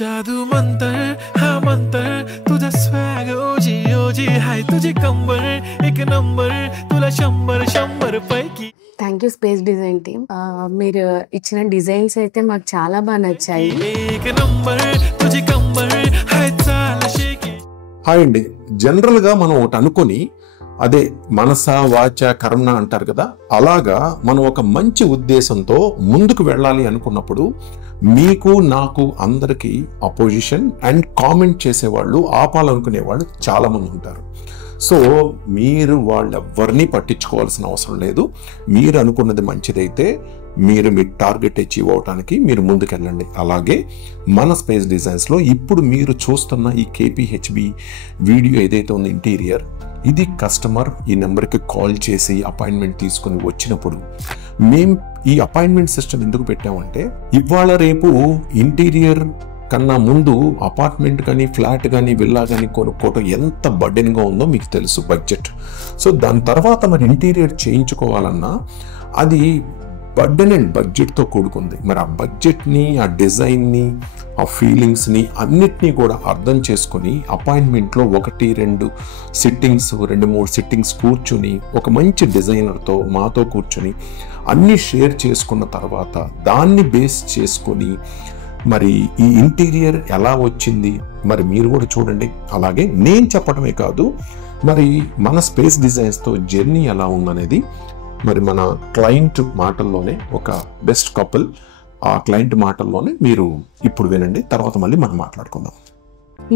जादू मंतर हाँ मंतर तुझा स्वैग ओजी ओजी हाय तुझे कंबर एक नंबर तुला शंभर शंभर पैकी thank you space design team. మీరు ఇచ్చిన డిజైన్స్ అయితే మాకు చాలా బాగా నచ్చాయి. एक नंबर तुझे कंबर हाय चाल शेकी. హాయ్ అండి. జనరల్గా మనం ఒకటి అనుకొని అదే మనస వాచ కర్మ అంటారు కదా, అలాగా మనం ఒక మంచి ఉద్దేశంతో ముందుకు వెళ్ళాలి అనుకున్నప్పుడు మీకు నాకు అందరికీ అపోజిషన్ అండ్ కామెంట్ చేసేవాళ్ళు ఆపాలనుకునే వాళ్ళు చాలామంది ఉంటారు. సో మీరు వాళ్ళెవ్వరినీ పట్టించుకోవాల్సిన అవసరం లేదు. మీరు అనుకున్నది మంచిదైతే మీరు మీ టార్గెట్ అచీవ్ అవడానికి మీరు ముందుకెళ్ళండి. అలాగే మన స్పేస్ డిజైన్స్లో ఇప్పుడు మీరు చూస్తున్న ఈ కేపీహెచ్బి వీడియో ఏదైతే ఉందో ఇంటీరియర్, ఇది కస్టమర్ ఈ నెంబర్కి కాల్ చేసి అపాయింట్మెంట్ తీసుకుని వచ్చినప్పుడు మేము ఈ అపాయింట్మెంట్ సిస్టమ్ ఎందుకు పెట్టామంటే, ఇవాళ రేపు ఇంటీరియర్ కన్నా ముందు అపార్ట్మెంట్ కానీ ఫ్లాట్ కానీ విల్లా కానీ కొనుక్కోవటం ఎంత బర్డెన్గా ఉందో మీకు తెలుసు, బడ్జెట్. సో దాని తర్వాత మరి ఇంటీరియర్ చేయించుకోవాలన్నా అది బర్డెన్ అండ్ బడ్జెట్తో కూడుకుంది. మరి ఆ బడ్జెట్ని, ఆ డిజైన్ని, ఆ ఫీలింగ్స్ని అన్నిటినీ కూడా అర్థం చేసుకొని అపాయింట్మెంట్లో 1-2 సిట్టింగ్స్, 2-3 సిట్టింగ్స్ కూర్చుని ఒక మంచి డిజైనర్తో మాతో కూర్చుని అన్నీ షేర్ చేసుకున్న తర్వాత దాన్ని బేస్ చేసుకొని మరి ఈ ఇంటీరియర్ ఎలా వచ్చింది మరి మీరు కూడా చూడండి. అలాగే నేను చెప్పడమే కాదు, మరి మన స్పేస్ డిజైన్స్తో జర్నీ ఎలా ఉందనేది మరి మన క్లయింట్ మాటల్లోనే, ఒక బెస్ట్ కపుల్ ఆ క్లయింట్ మాటల్లోనే మీరు ఇప్పుడు వినండి. తర్వాత మళ్ళీ మనం మాట్లాడుకుందాం.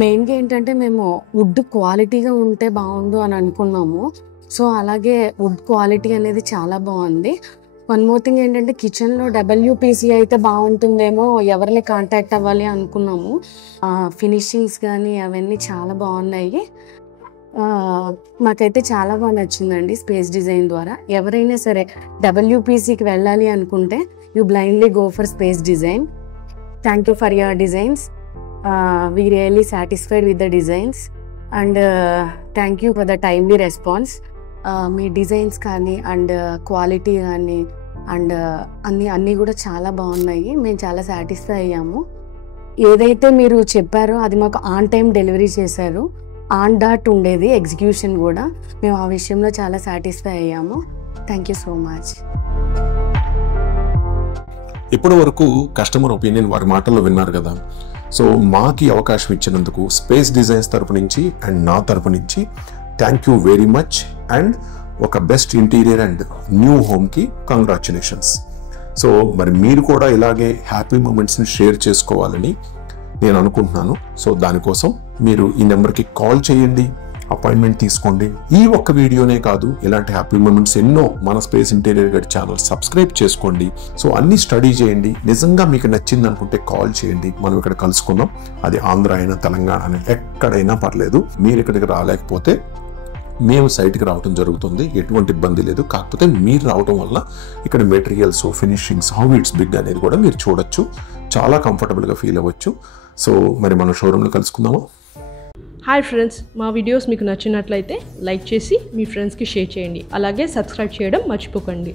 మెయిన్గా ఏంటంటే మేము వుడ్ క్వాలిటీగా ఉంటే బాగుండు అని అనుకున్నాము. సో అలాగే వుడ్ క్వాలిటీ అనేది చాలా బాగుంది. వన్ మోర్ థింగ్ ఏంటంటే కిచెన్లో WPC అయితే బాగుంటుందేమో, ఎవరిని కాంటాక్ట్ అవ్వాలి అనుకున్నాము. ఫినిషింగ్స్ కానీ అవన్నీ చాలా బాగున్నాయి. మాకైతే చాలా బాగా నచ్చిందండి స్పేస్ డిజైన్ ద్వారా. ఎవరైనా సరే WPCకి వెళ్ళాలి అనుకుంటే you blindly go for space design. Thank you for your designs. We really satisfied with the designs and thank you for the timely response. Me designs కానీ అండ్ క్వాలిటీ కానీ అండ్ అన్నీ కూడా చాలా బాగున్నాయి. మేము చాలా సాటిస్ఫై అయ్యాము. ఏదైతే మీరు చెప్పారో అది మాకు ఆన్ టైం డెలివరీ చేశారు. ఆన్ డాట్ ఉండేది ఎగ్జిక్యూషన్ కూడా. మేము ఆ విషయంలో చాలా సాటిస్ఫై అయ్యాము. Thank you so much. ఇప్పటి వరకు కస్టమర్ ఒపీనియన్ వారి మాటల్లో విన్నారు కదా. సో మాకు అవకాశం ఇచ్చినందుకు స్పేస్ డిజైన్స్ తరపు నుంచి అండ్ నా తరపు నుంచి thank you very much. And ఒక బెస్ట్ ఇంటీరియర్ అండ్ న్యూ హోమ్కి కంగ్రాచులేషన్స్. సో మరి మీరు కూడా ఇలాగే హ్యాపీ మూమెంట్స్ని షేర్ చేసుకోవాలని నేను అనుకుంటున్నాను. సో దానికోసం మీరు ఈ నెంబర్కి కాల్ చేయండి, అపాయింట్మెంట్ తీసుకోండి. ఈ ఒక్క వీడియోనే కాదు, ఇలాంటి హ్యాపీ మూమెంట్స్ ఎన్నో మన space interior guide channel subscribe చేసుకోండి. సో అన్నీ స్టడీ చేయండి. నిజంగా మీకు నచ్చింది అనుకుంటే కాల్ చేయండి, మనం ఇక్కడ కలుసుకుందాం. అది ఆంధ్ర అయినా తెలంగాణ అయినా ఎక్కడైనా పర్లేదు. మీరు ఇక్కడికి రాలేకపోతే మేము సైట్కి రావడం జరుగుతుంది, ఎటువంటి ఇబ్బంది లేదు. కాకపోతే మీరు రావడం వల్ల ఇక్కడ materials, finishings, how it's big అనేది కూడా మీరు చూడొచ్చు, చాలా కంఫర్టబుల్గా ఫీల్ అవ్వచ్చు. సో మరి మన షోరూంలో కలుసుకుందాము. హాయ్ ఫ్రెండ్స్, మా వీడియోస్ మీకు నచ్చినట్లయితే లైక్ చేసి మీ ఫ్రెండ్స్కి షేర్ చేయండి. అలాగే సబ్స్క్రైబ్ చేయడం మర్చిపోకండి.